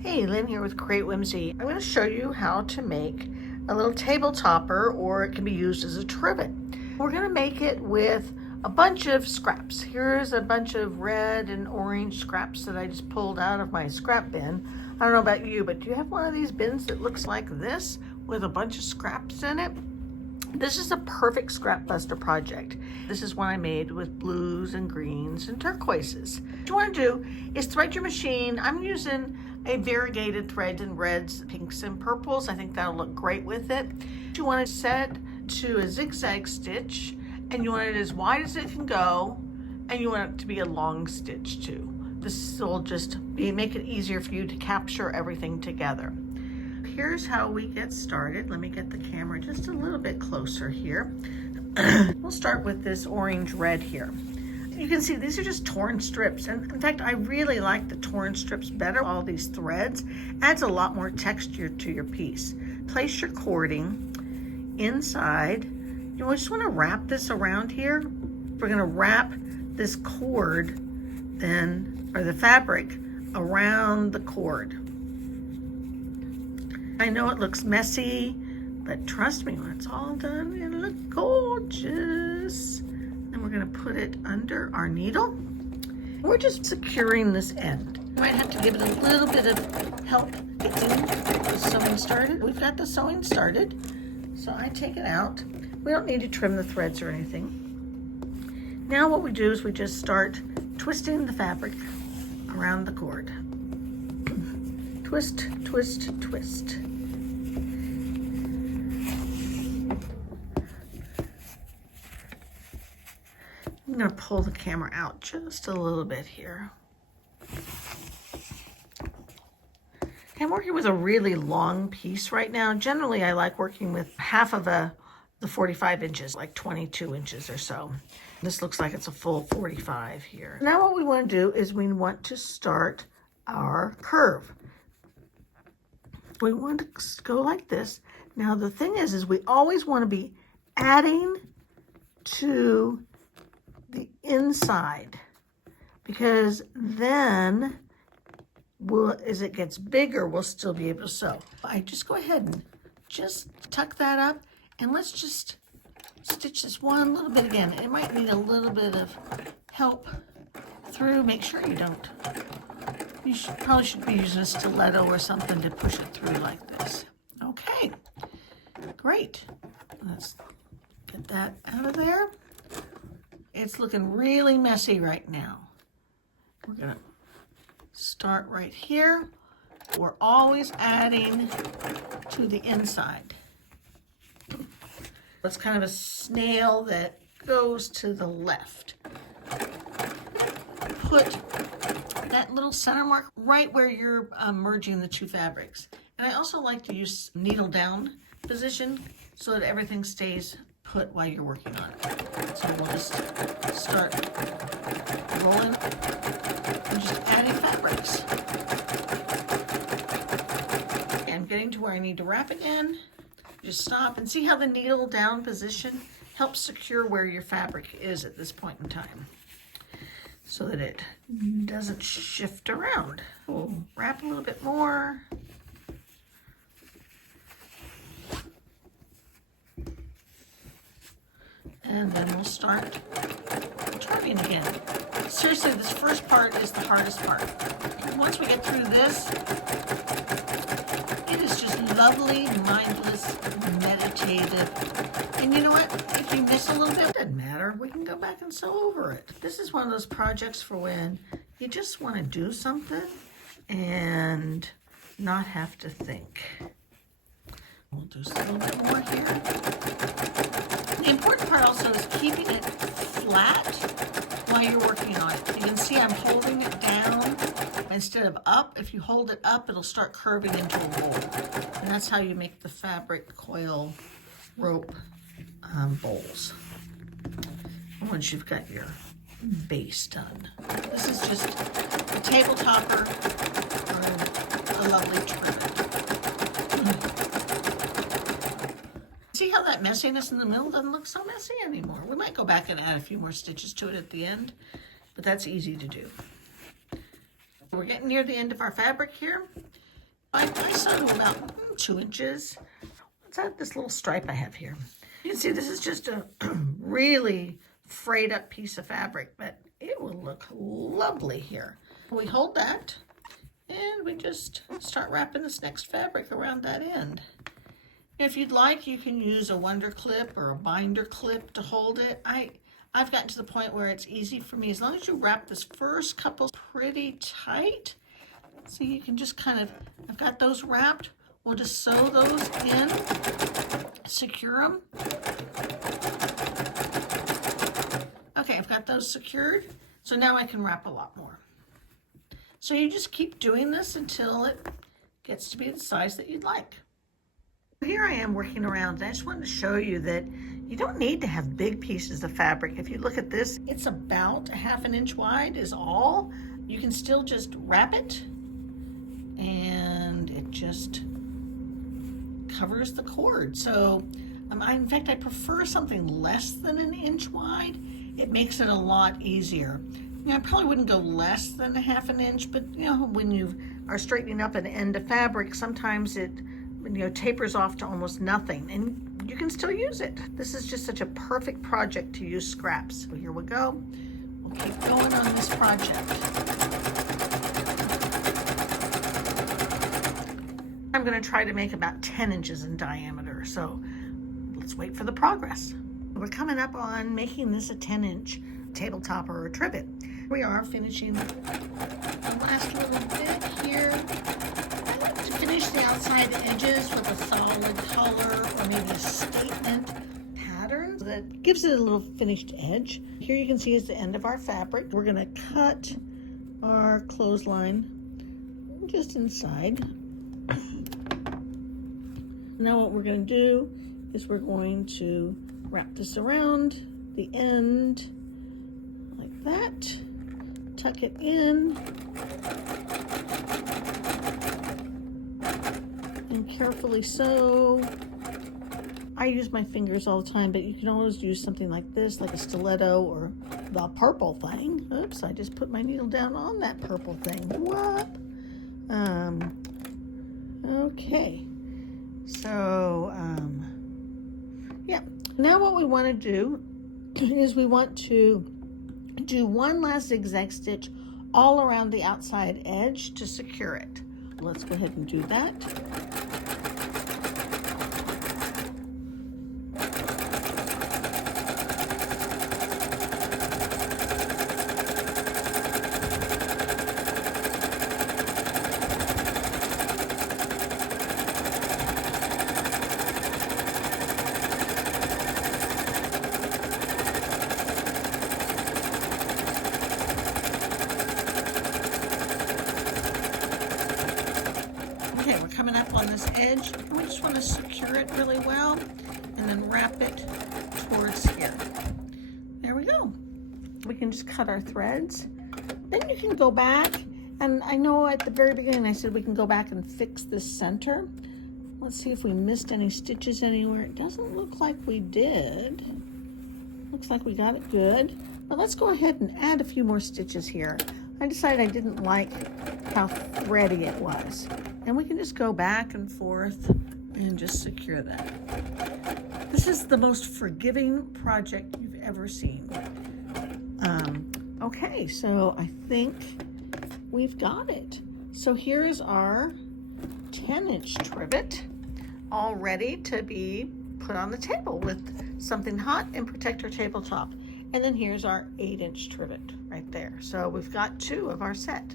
Hey, Lynn here with Create Whimsy. I'm going to show you how to make a little table topper, or it can be used as a trivet. We're going to make it with a bunch of scraps. Here's a bunch of red and orange scraps that I just pulled out of my scrap bin. I don't know about you, but do you have one of these bins that looks like this with a bunch of scraps in it? This is a perfect scrap buster project. This is one I made with blues and greens and turquoises. What you want to do is thread your machine. I'm using a variegated thread in reds, pinks, and purples. I think that'll look great with it. You want to set to a zigzag stitch, and you want it as wide as it can go, and you want it to be a long stitch too. This will just make it easier for you to capture everything together. Here's how we get started. Let me get the camera just a little bit closer here. We'll start with this orange red here. You can see these are just torn strips. And in fact, I really like the torn strips better. All these threads adds a lot more texture to your piece. Place your cording inside. You just want to wrap this around here. We're going to wrap this cord then, or the fabric, around the cord. I know it looks messy, but trust me, when it's all done, it'll look gorgeous. And we're gonna put it under our needle. We're just securing this end. You might have to give it a little bit of help getting the sewing started. We've got the sewing started, so I take it out. We don't need to trim the threads or anything. Now what we do is we just start twisting the fabric around the cord. Twist, twist, twist. I'm going to pull the camera out just a little bit here. I'm working with a really long piece right now. Generally, I like working with half of the 45 inches, like 22 inches or so. This looks like it's a full 45 here. Now what we want to do is we want to start our curve. We want to go like this. Now the thing is we always want to be adding to the inside, because then as it gets bigger, we'll still be able to sew. I just go ahead and just tuck that up, and let's just stitch this one little bit again. It might need a little bit of help through. Make sure you don't. You probably should be using a stiletto or something to push it through like this. Okay, great. Let's get that out of there. It's looking really messy right now. We're gonna start right here. We're always adding to the inside. It's kind of a snail that goes to the left. Put that little center mark right where you're merging the two fabrics. And I also like to use needle down position so that everything stays put while you're working on it. So we'll just start rolling and just adding fabrics. And getting to where I need to wrap it in, just stop and see how the needle down position helps secure where your fabric is at this point in time, so that it doesn't shift around. We'll wrap a little bit more. And then we'll start trimming again. Seriously, this first part is the hardest part. Once we get through this, it is just lovely, mindless, meditative. And you know what? If you miss a little bit, it doesn't matter. We can go back and sew over it. This is one of those projects for when you just want to do something and not have to think. We'll do just a little bit more here. The important part also is keeping it flat while you're working on it. You can see I'm holding it down instead of up. If you hold it up, it'll start curving into a roll. And that's how you make the fabric coil rope bowls once you've got your base done. This is just a table topper on a lovely trivet. See how that messiness in the middle doesn't look so messy anymore? We might go back and add a few more stitches to it at the end, but that's easy to do. We're getting near the end of our fabric here. I sewed about 2 inches. What's that, this little stripe I have here? You can see this is just a really frayed up piece of fabric, but it will look lovely here. We hold that and we just start wrapping this next fabric around that end. If you'd like, you can use a wonder clip or a binder clip to hold it. I've gotten to the point where it's easy for me. As long as you wrap this first couple pretty tight, so you can just kind of, I've got those wrapped. We'll just sew those in, secure them. Okay, I've got those secured. So now I can wrap a lot more. So you just keep doing this until it gets to be the size that you'd like. Here I am working around, and I just wanted to show you that you don't need to have big pieces of fabric. If you look at this, it's about 1/2 inch wide is all. You can still just wrap it, and it just covers the cord. So in fact, I prefer something less than 1 inch wide. It makes it a lot easier. You know, I probably wouldn't go less than 1/2 inch, but you know, when you are straightening up an end of fabric, sometimes it tapers off to almost nothing, and you can still use it. This is just such a perfect project to use scraps. So here we go. We'll keep going on this project. I'm going to try to make about 10 inches in diameter, so let's wait for the progress. We're coming up on making this a 10-inch tabletop or a trivet. We are finishing the last little bit here. I like to finish the outside edges with a solid color or maybe a statement pattern that gives it a little finished edge. Here you can see is the end of our fabric. We're going to cut our clothesline just inside. Now what we're going to do is we're going to wrap this around the end like that, tuck it in, and carefully sew. I use my fingers all the time, but you can always use something like this, like a stiletto or the purple thing. Oops, I just put my needle down on that purple thing. What? Okay. So, yeah. Now what we want to do is we want to do one last zigzag stitch all around the outside edge to secure it. Let's go ahead and do that. Okay, we're coming up on this edge. We just want to secure it really well and then wrap it towards here. There we go. We can just cut our threads. Then you can go back, and I know at the very beginning I said we can go back and fix this center. Let's see if we missed any stitches anywhere. It doesn't look like we did. Looks like we got it good. But let's go ahead and add a few more stitches here. I decided I didn't like how thready it was. And we can just go back and forth and just secure that. This is the most forgiving project you've ever seen. Okay, so I think we've got it. So here's our 10-inch trivet all ready to be put on the table with something hot and protect our tabletop. And then here's our 8-inch trivet right there. So we've got 2 of our set.